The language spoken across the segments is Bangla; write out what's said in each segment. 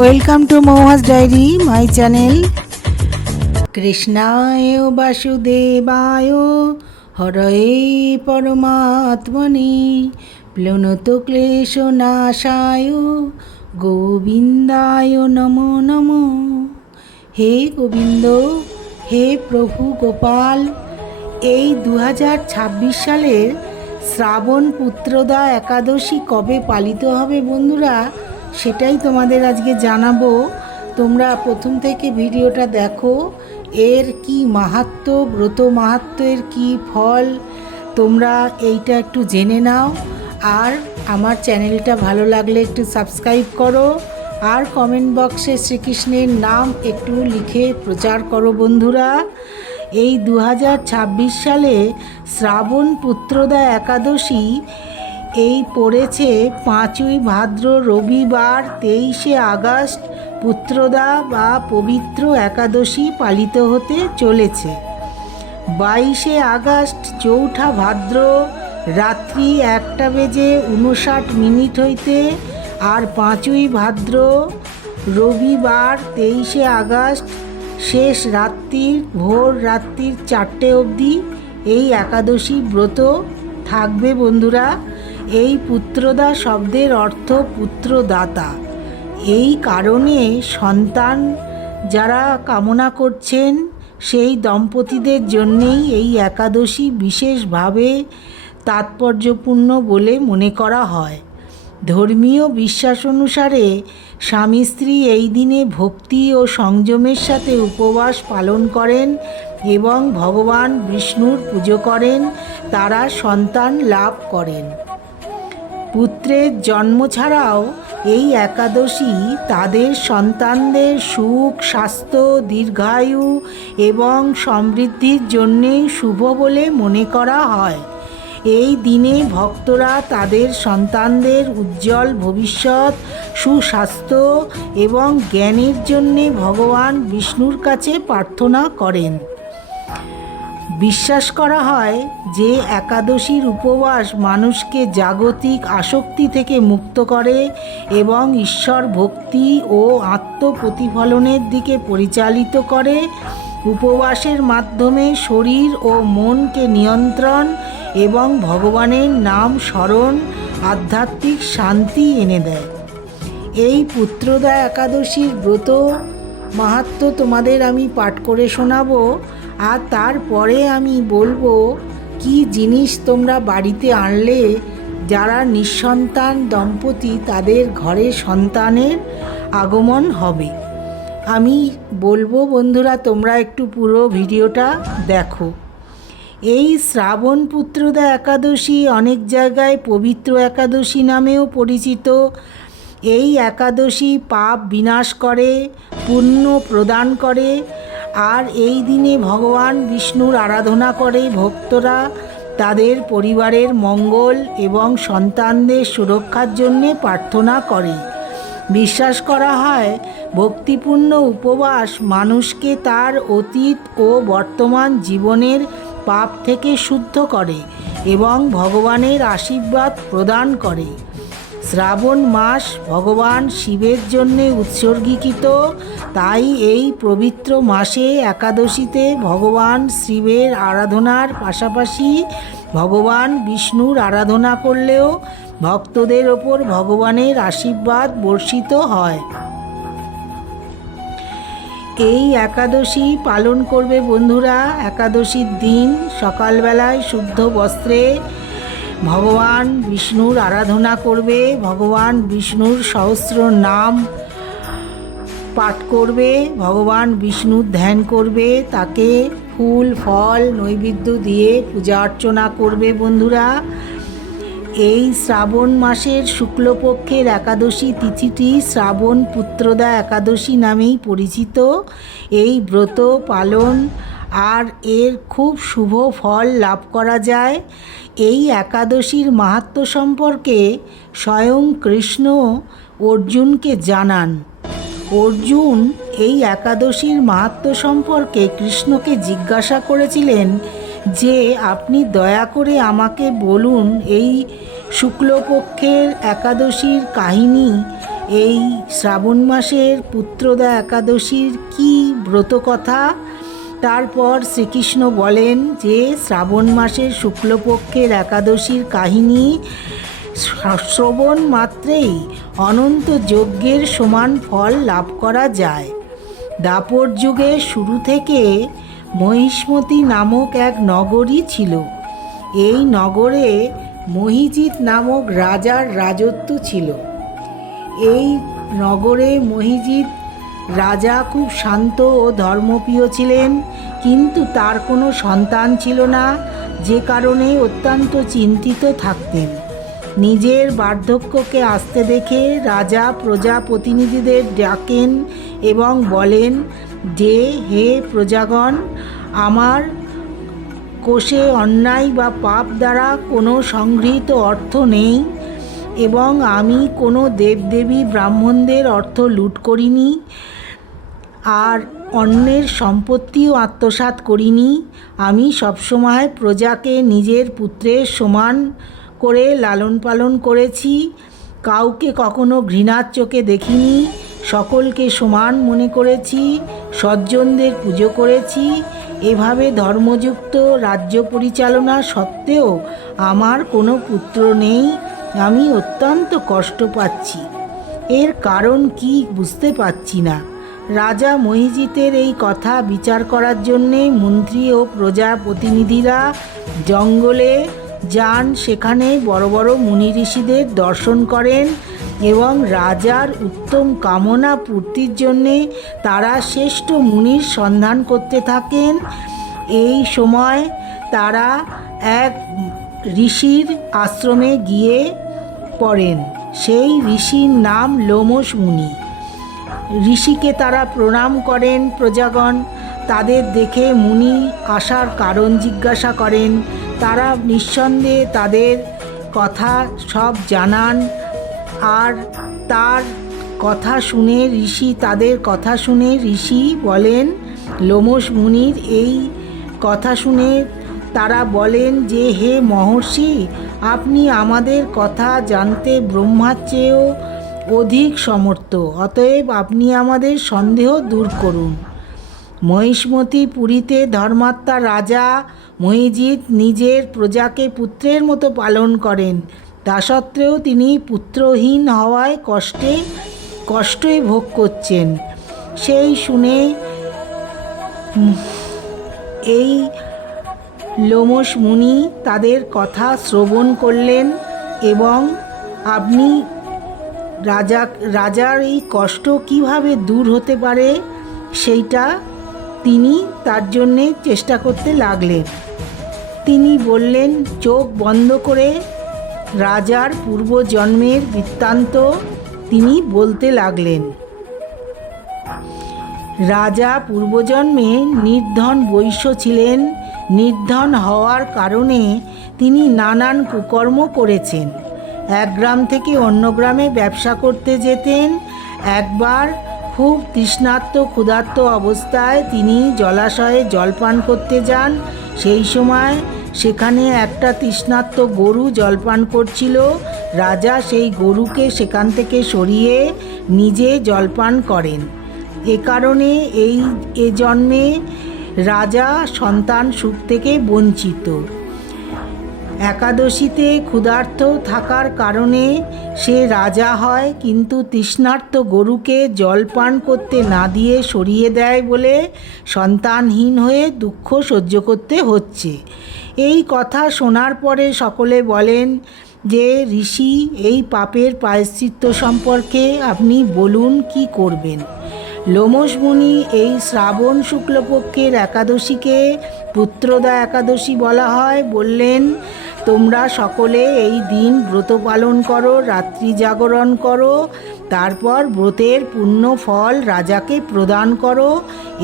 Welcome to Mouhas diary my channel. কৃষ্ণায় বাসুদেবায় হরয়ে পরমাত্মনে প্লুনত ক্লেশনাশায় গোবিন্দায় নমো নমো। হে গোবিন্দ, হে প্রভু গোপাল, এই 2026 সালের শ্রাবণ পুত্রদা একাদশী কবে পালিত হবে বন্ধুরা, সেটাই তোমাদের আজকে জানাবো। তোমরা প্রথম থেকে ভিডিওটা দেখো, এর কি মাহাত্ম্য, ব্রত মাহাত্ম্যের কি ফল, তোমরা এইটা একটু জেনে নাও। আর আমার চ্যানেলটা ভালো লাগলে একটু সাবস্ক্রাইব করো, আর কমেন্ট বক্সে শ্রীকৃষ্ণের নাম একটু লিখে প্রচার করো বন্ধুরা। এই 2026 সালে শ্রাবণ পুত্রদা একাদশী এই পড়েছে 5ই ভাদ্র রবিবার 23শে আগস্ট পুত্রদা বা পবিত্র একাদশী পালিত হতে চলেছে। 22শে আগস্ট চৌঠা ভাদ্র রাত্রি 1:59 হইতে আর 5ই ভাদ্র রবিবার 23শে আগস্ট শেষ রাত্রির ভোর রাত্রির 4টে অবধি এই একাদশী ব্রত থাকবে বন্ধুরা। এই পুত্রদা শব্দের অর্থ পুত্রদাতা। এই কারণে সন্তান যারা কামনা করছেন সেই দম্পতিদের জন্যেই এই একাদশী বিশেষভাবে তাৎপর্যপূর্ণ বলে মনে করা হয়। ধর্মীয় বিশ্বাস অনুসারে স্বামী স্ত্রী এই দিনে ভক্তি ও সংযমের সাথে উপবাস পালন করেন এবং ভগবান বিষ্ণুর পুজো করেন, তারা সন্তান লাভ করেন। পুত্রের জন্ম ছাড়াও এই একাদশী তাদের সন্তানদের সুখ, স্বাস্থ্য, দীর্ঘায়ু এবং সমৃদ্ধির জন্যে শুভ বলে মনে করা হয়। এই দিনে ভক্তরা তাদের সন্তানদের উজ্জ্বল ভবিষ্যৎ, সুস্বাস্থ্য এবং জ্ঞানের জন্যে ভগবান বিষ্ণুর কাছে প্রার্থনা করেন। বিশ্বাস করা হয় যে একাদশীর উপবাস মানুষকে জাগতিক আসক্তি থেকে মুক্ত করে এবং ঈশ্বর ভক্তি ও আত্মপ্রতিফলনের দিকে পরিচালিত করে। উপবাসের মাধ্যমে শরীর ও মনকে নিয়ন্ত্রণ এবং ভগবানের নাম স্মরণ আধ্যাত্মিক শান্তি এনে দেয়। এই পুত্রদা একাদশীর ব্রত মাহাত্ম্য তোমাদের আমি পাঠ করে শোনাবো, আর তারপরে আমি বলবো কি জিনিস তোমরা বাড়িতে আনলে যারা নিঃসন্তান দম্পতি তাদের ঘরে সন্তানের আগমন হবে। আমি বলবো বন্ধুরা, তোমরা একটু পুরো ভিডিওটা দেখো। এই শ্রাবণ পুত্রদা একাদশী অনেক জায়গায় পবিত্র একাদশী নামেও পরিচিত। এই একাদশী পাপ বিনাশ করে, পুণ্য প্রদান করে, আর এই দিনে ভগবান বিষ্ণুর আরাধনা করে ভক্তরা তাদের পরিবারের মঙ্গল এবং সন্তানদের সুরক্ষার জন্যে প্রার্থনা করে। বিশ্বাস করা হয় ভক্তিপূর্ণ উপবাস মানুষকে তার অতীত ও বর্তমান জীবনের পাপ থেকে শুদ্ধ করে এবং ভগবানের আশীর্বাদ প্রদান করে। শ্রাবণ মাস ভগবান শিবের জন্যে উৎসর্গীকৃত, তাই এই পবিত্র মাসে একাদশীতে ভগবান শিবের আরাধনার পাশাপাশি ভগবান বিষ্ণুর আরাধনা করলেও ভক্তদের ওপর ভগবানের আশীর্বাদ বর্ষিত হয়। এই একাদশী পালন করবে বন্ধুরা। একাদশীর দিন সকালবেলায় শুদ্ধ বস্ত্রে ভগবান বিষ্ণুর আরাধনা করবে, ভগবান বিষ্ণুর সহস্র নাম পাঠ করবে, ভগবান বিষ্ণুর ধ্যান করবে, তাকে ফুল ফল নৈবেদ্য দিয়ে পূজা অর্চনা করবে বন্ধুরা। এই শ্রাবণ মাসের শুক্লপক্ষের একাদশী তিথিটি শ্রাবণ পুত্রদা একাদশী নামেই পরিচিত। এই ব্রত পালন আর এর খুব শুভ ফল লাভ করা যায়। এই একাদশীর মাহাত্ম্য সম্পর্কে স্বয়ং কৃষ্ণ অর্জুনকে জানান। অর্জুন এই একাদশীর মাহাত্ম্য সম্পর্কে কৃষ্ণকে জিজ্ঞাসা করেছিলেন যে আপনি দয়া করে আমাকে বলুন এই শুক্লপক্ষের একাদশীর কাহিনী এই শ্রাবণ মাসের পুত্রদা একাদশীর কি ব্রত কথা। তারপর শ্রীকৃষ্ণ বলেন যে শ্রাবণ মাসের শুক্লপক্ষের একাদশীর কাহিনী শ্রবণ মাত্রেই অনন্ত যজ্ঞের সমান ফল লাভ করা যায়। দাপর যুগের শুরু থেকে মহিষ্মতী নামক এক নগরী ছিল। এই নগরে মহিজিৎ নামক রাজার রাজত্ব ছিল। এই নগরে মহিজিৎ রাজা খুব শান্ত ও ধর্মপ্রিয় ছিলেন, কিন্তু তার কোনো সন্তান ছিল না, যে কারণে অত্যন্ত চিন্তিত থাকতেন। নিজের বার্ধক্যকে আসতে দেখে রাজা প্রজাপ্রতিনিধিদের ডাকেন এবং বলেন যে, হে প্রজাগণ, আমার কোষে অন্যায় বা পাপ দ্বারা কোনো সংগৃহীত অর্থ নেই এবং আমি কোনো দেবদেবী ব্রাহ্মণদের অর্থ লুট করিনি আর অন্যের সম্পত্তিও আত্মসাৎ করিনি। আমি সবসময় প্রজাকে নিজের পুত্রের সমান করে লালন পালন করেছি, কাউকে কখনো ঘৃণার চোখে দেখিনি, সকলকে সমান মনে করেছি, সজ্জনদের পুজো করেছি। এভাবে ধর্মযুক্ত রাজ্য পরিচালনা সত্ত্বেও আমার কোনো পুত্র নেই। আমি অত্যন্ত কষ্ট পাচ্ছি। এর কারণ কি বুঝতে পারছি না। রাজা মহিজিতের এই কথা বিচার করার জন্যে মন্ত্রী ও প্রজা প্রতিনিধিরা জঙ্গলে যান। সেখানে বড় বড় মুনি ঋষিদের দর্শন করেন এবং রাজার উত্তম কামনা পূর্তির জন্যে তারা শ্রেষ্ঠ মুনির সন্ধান করতে থাকেন। এই সময় তারা এক ঋষির আশ্রমে গিয়ে পড়েন। সেই ঋষির নাম লোমশ মুনি। ঋষিকে তারা প্রণাম করেন। প্রজাগণ তাদের দেখে মুনি আসার কারণ জিজ্ঞাসা করেন। তারা নিঃসন্দেহে তাদের কথা সব জানান। আর তার কথা শুনে ঋষি বলেন, লোমশ মুনির এই কথা শুনে তারা বলেন যে, হে মহর্ষি, আপনি আমাদের কথা জানতে ব্রহ্মার চেয়েও অধিক সমর্থ, অতএব আপনি আমাদের সন্দেহ দূর করুন। মহিষ্মতী পুরীতে ধর্মাত্মা রাজা মহিজিৎ নিজের প্রজাকে পুত্রের মতো পালন করেন। তা সত্ত্বেও তিনি পুত্রহীন হওয়ায় কষ্টই ভোগ করছেন। সেই শুনে এই লোমশ মুনি তাদের কথা শ্রবণ করলেন এবং আপনি রাজার এই কষ্ট কিভাবে দূর হতে পারে সেইটা তিনি তার জন্যে চেষ্টা করতে লাগলেন। তিনি বললেন, চোখ বন্ধ করে রাজার পূর্বজন্মের বৃত্তান্ত তিনি বলতে লাগলেন। রাজা পূর্বজন্মে নির্ধন বৈশ্য ছিলেন। নির্ধন হওয়ার কারণে তিনি নানান কুকর্ম করেছেন। এক গ্রাম থেকে অন্য গ্রামে ব্যবসা করতে যেতেন। একবার খুব তৃষ্ণার্ত ক্ষুধার্ত অবস্থায় তিনি জলাশয়ে জলপান করতে যান। সেই সময় সেখানে একটা তৃষ্ণার্ত গরু জলপান করছিল। রাজা সেই গরুকে সেখান থেকে সরিয়ে নিজে জলপান করেন। এ কারণে এ জন্মে রাজা সন্তান সুখ থেকে বঞ্চিত। একাদশীতে ক্ষুধার্ত থাকার কারণে সে রাজা হয়, কিন্তু তৃষ্ণার্ত গরুকে জলপান করতে না দিয়ে সরিয়ে দেয় বলে সন্তানহীন হয়ে দুঃখ সহ্য করতে হচ্ছে। এই কথা শোনার পরে সকলে বলেন যে, ঋষি, এই পাপের প্রায়শ্চিত্ত সম্পর্কে আপনি বলুন, কি করবেন। লোমশ মুনি এই শ্রাবণ শুক্লপক্ষের একাদশীকে পুত্রদা একাদশী বলা হয়, বললেন, তোমরা সকলে এই দিন ব্রত পালন করো, রাত্রি জাগরণ করো, তারপর ব্রতের পূর্ণ ফল রাজাকে প্রদান করো।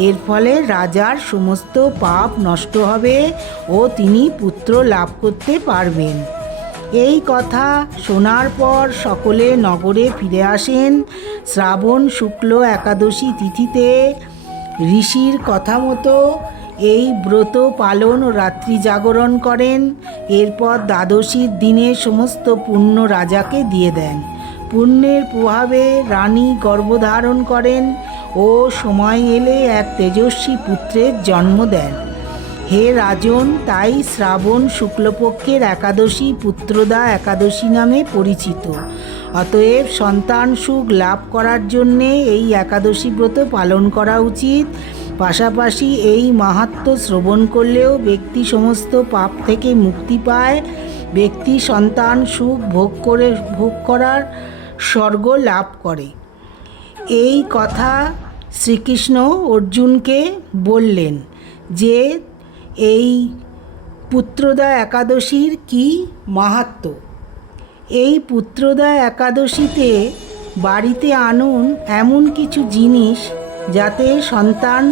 এর ফলে রাজার সমস্ত পাপ নষ্ট হবে ও তিনি পুত্র লাভ করতে পারবেন। এই কথা শোনার পর সকলে নগরে ফিরে আসেন। শ্রাবণ শুক্ল একাদশী তিথিতে ঋষির কথা মতো এই ব্রত পালন ও রাত্রি জাগরণ করেন। এরপর দ্বাদশীর দিনে সমস্ত পুণ্য রাজাকে দিয়ে দেন। পুণ্যের প্রভাবে রানী গর্ভধারণ করেন ও সময় এলে এক তেজস্বী পুত্রের জন্ম দেন। হে রাজন, তাই শ্রাবণ শুক্লপক্ষের একাদশী পুত্রদা একাদশী নামে পরিচিত। অতএব সন্তান সুখ লাভ করার জন্যে এই একাদশী ব্রত পালন করা উচিত। পাশাপাশি এই মাহাত্ম্য শ্রবণ করলেও ব্যক্তি সমস্ত পাপ থেকে মুক্তি পায়। ব্যক্তি সন্তান সুখ ভোগ করার স্বর্গ লাভ করে। এই কথা শ্রীকৃষ্ণ অর্জুনকে বললেন যে এই পুত্রদা একাদশীর কি মাহাত্ম্য। এই পুত্রদা একাদশীতে বাড়িতে আনুন এমন কিছু জিনিস যাতে সন্তান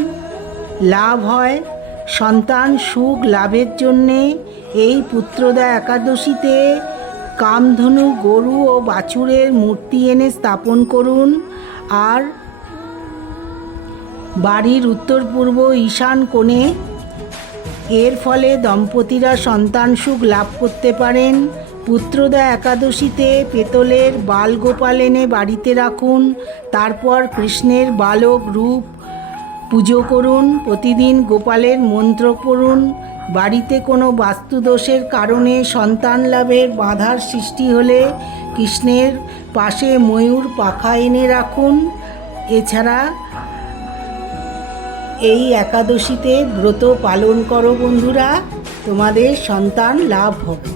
লাভ হয়। সন্তান সুখ লাভের জন্যে এই পুত্রদা একাদশীতে কামধনু, গরু ও বাছুরের মূর্তি এনে স্থাপন করুন। আর বাড়ির উত্তর পূর্ব ঈশান কোণে। এর ফলে দম্পতিরা সন্তান সুখ লাভ করতে পারেন। পুত্রদা একাদশীতে পেতলের বালগোপাল এনে বাড়িতে রাখুন। তারপর কৃষ্ণের বালক রূপ পুজো করুন। প্রতিদিন গোপালের মন্ত্র পড়ুন। বাড়িতে কোনো বাস্তুদোষের কারণে সন্তান লাভের বাধার সৃষ্টি হলে কৃষ্ণের পাশে ময়ূর পাখা এনে রাখুন। এছাড়া এই একাদশীতে ব্রত পালন করো বন্ধুরা, তোমাদের সন্তান লাভ হবে।